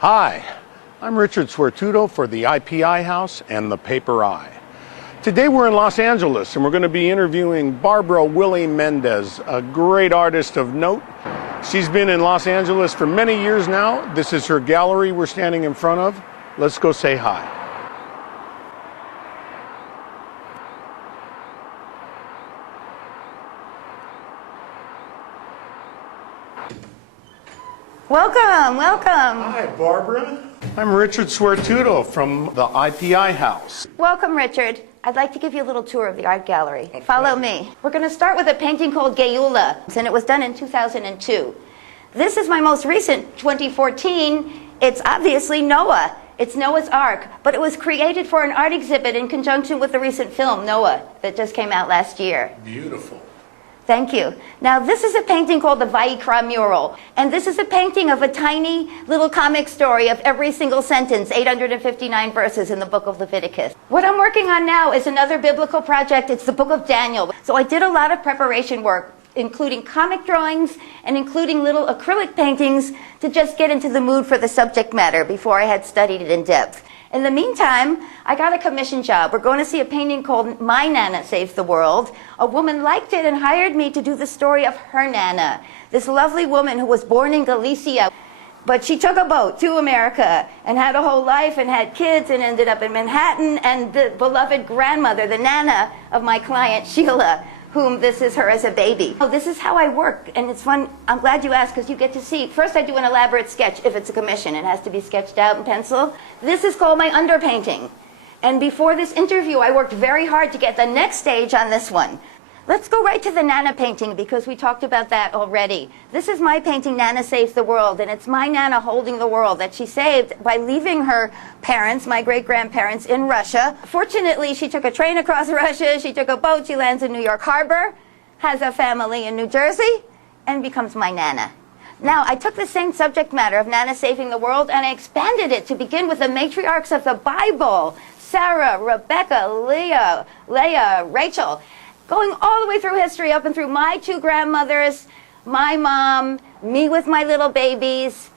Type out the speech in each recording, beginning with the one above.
Hi, I'm Richard Swertudo for the IPI House and the Paper Eye. Today we're in Los Angeles and we're going to be interviewing Barbara Willy Mendes, a great artist of note. She's been in Los Angeles for many years now. This is her gallery we're standing in front of. Let's go say hi. Welcome, welcome. Hi, Barbara. I'm Richard Swertudo from the IPI House. Welcome, Richard. I'd like to give you a little tour of the art gallery. Okay. Follow me. We're going to start with a painting called Geula, and it was done in 2002. This is my most recent, 2014. It's obviously Noah. It's Noah's Ark, but it was created for an art exhibit in conjunction with the recent film, Noah, that just came out last year. Beautiful. Thank you. Now, this is a painting called the Vayikra mural, and this is a painting of a tiny little comic story of every single sentence, 859 verses in the book of Leviticus. What I'm working on now is another biblical project. It's the book of Daniel. So I did a lot of preparation work, including comic drawings and including little acrylic paintings to just get into the mood for the subject matter before I had studied it in depth. In the meantime, I got a commission job. We're going to see a painting called My Nana Saves the World. A woman liked it and hired me to do the story of her Nana, this lovely woman who was born in Galicia. But she took a boat to America and had a whole life and had kids and ended up in Manhattan, and the beloved grandmother, the Nana of my client, Sheila, whom this is her as a baby. Oh, this is how I work, and it's fun. I'm glad you asked because you get to see. First, I do an elaborate sketch if it's a commission. It has to be sketched out in pencil. This is called my underpainting. And before this interview, I worked very hard to get the next stage on this one. Let's go right to the Nana painting because we talked about that already. This is my painting, Nana Saves the World, and it's my Nana holding the world that she saved by leaving her parents, my great-grandparents, in Russia. Fortunately, she took a train across Russia, she took a boat, she lands in New York Harbor, has a family in New Jersey, and becomes my Nana. Now, I took the same subject matter of Nana saving the world and I expanded it to begin with the matriarchs of the Bible, Sarah, Rebecca, Leah, Rachel, going all the way through history, up and through my two grandmothers, my mom, me with my little babies,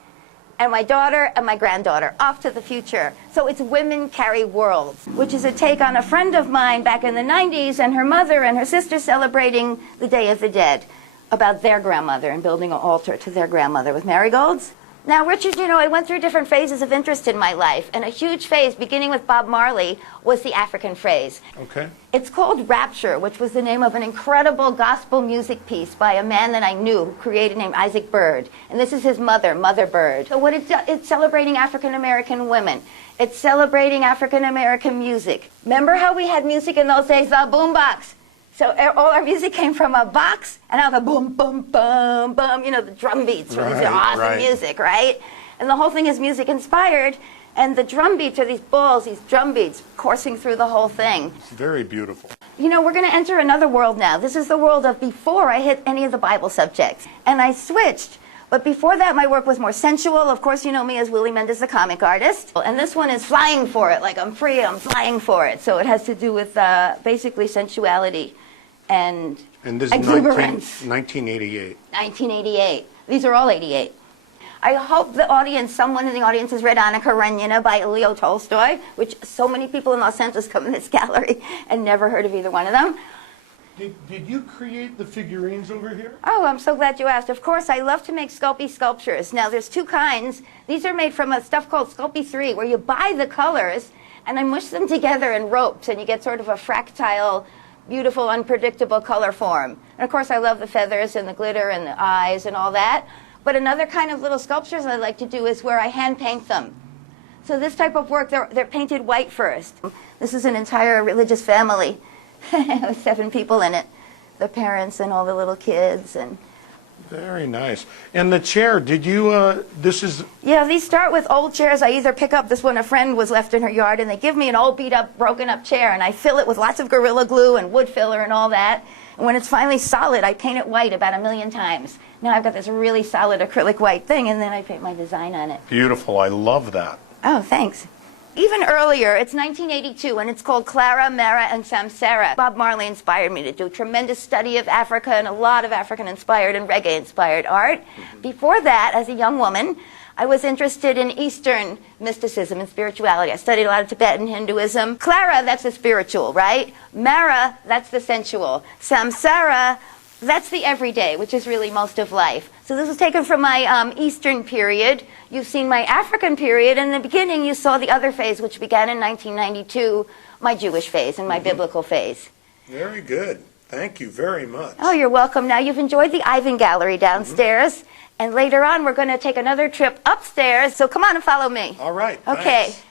and my daughter and my granddaughter, off to the future. So it's Women Carry Worlds, which is a take on a friend of mine back in the 90s and her mother and her sister celebrating the Day of the Dead, about their grandmother and building an altar to their grandmother with marigolds. Now, Richard, you know, I went through different phases of interest in my life, and a huge phase, beginning with Bob Marley, was the African phrase. Okay. It's called Rapture, which was the name of an incredible gospel music piece by a man that I knew, who created named Isaac Bird. And this is his mother, Mother Bird. So what it's celebrating African-American women. It's celebrating African-American music. Remember how we had music in those days, the boombox? So all our music came from a box, and now the boom, boom, boom, boom, you know, the drum beats from this awesome music, right? And the whole thing is music inspired, and the drum beats are these balls, these drum beats coursing through the whole thing. It's very beautiful. You know, we're going to enter another world now. This is the world of before I hit any of the Bible subjects. And I switched. But before that, my work was more sensual. Of course, you know me as Willy Mendes, the comic artist. And this one is flying for it, like I'm free, I'm flying for it. So it has to do with basically sensuality and this is exuberance. 1988. 1988. These are all 88. I hope the audience, someone in the audience has read Anna Karenina by Leo Tolstoy, which so many people in Los Angeles come in this gallery and never heard of either one of them. Did you create the figurines over here? Oh, I'm so glad you asked. Of course, I love to make Sculpey sculptures. Now, there's two kinds. These are made from a stuff called Sculpey 3, where you buy the colors, and I mush them together in ropes, and you get sort of a fractile, beautiful, unpredictable color form. And, of course, I love the feathers and the glitter and the eyes and all that. But another kind of little sculptures I like to do is where I hand paint them. So this type of work, they're painted white first. This is an entire religious family. 7 people in it, the parents and all the little kids. And very nice. And the chair, did you, this is... Yeah, these start with old chairs. I either pick up this one a friend was left in her yard, and they give me an old beat up, broken up chair, and I fill it with lots of Gorilla Glue and wood filler and all that. And when it's finally solid, I paint it white about 1,000,000 times. Now I've got this really solid acrylic white thing, and then I paint my design on it. Beautiful. I love that. Oh, thanks. Even earlier, it's 1982, and it's called Clara, Mara, and Samsara. Bob Marley inspired me to do a tremendous study of Africa and a lot of African-inspired and reggae-inspired art. Before that, as a young woman, I was interested in Eastern mysticism and spirituality. I studied a lot of Tibetan Hinduism. Clara, that's the spiritual, right? Mara, that's the sensual. Samsara, that's the everyday, which is really most of life. So this was taken from my Eastern period. You've seen my African period. And in the beginning, you saw the other phase, which began in 1992, my Jewish phase and my biblical phase. Very good. Thank you very much. Oh, you're welcome. Now, you've enjoyed the Ivan Gallery downstairs. And later on, we're going to take another trip upstairs. So come on and follow me. All right. Okay. Thanks.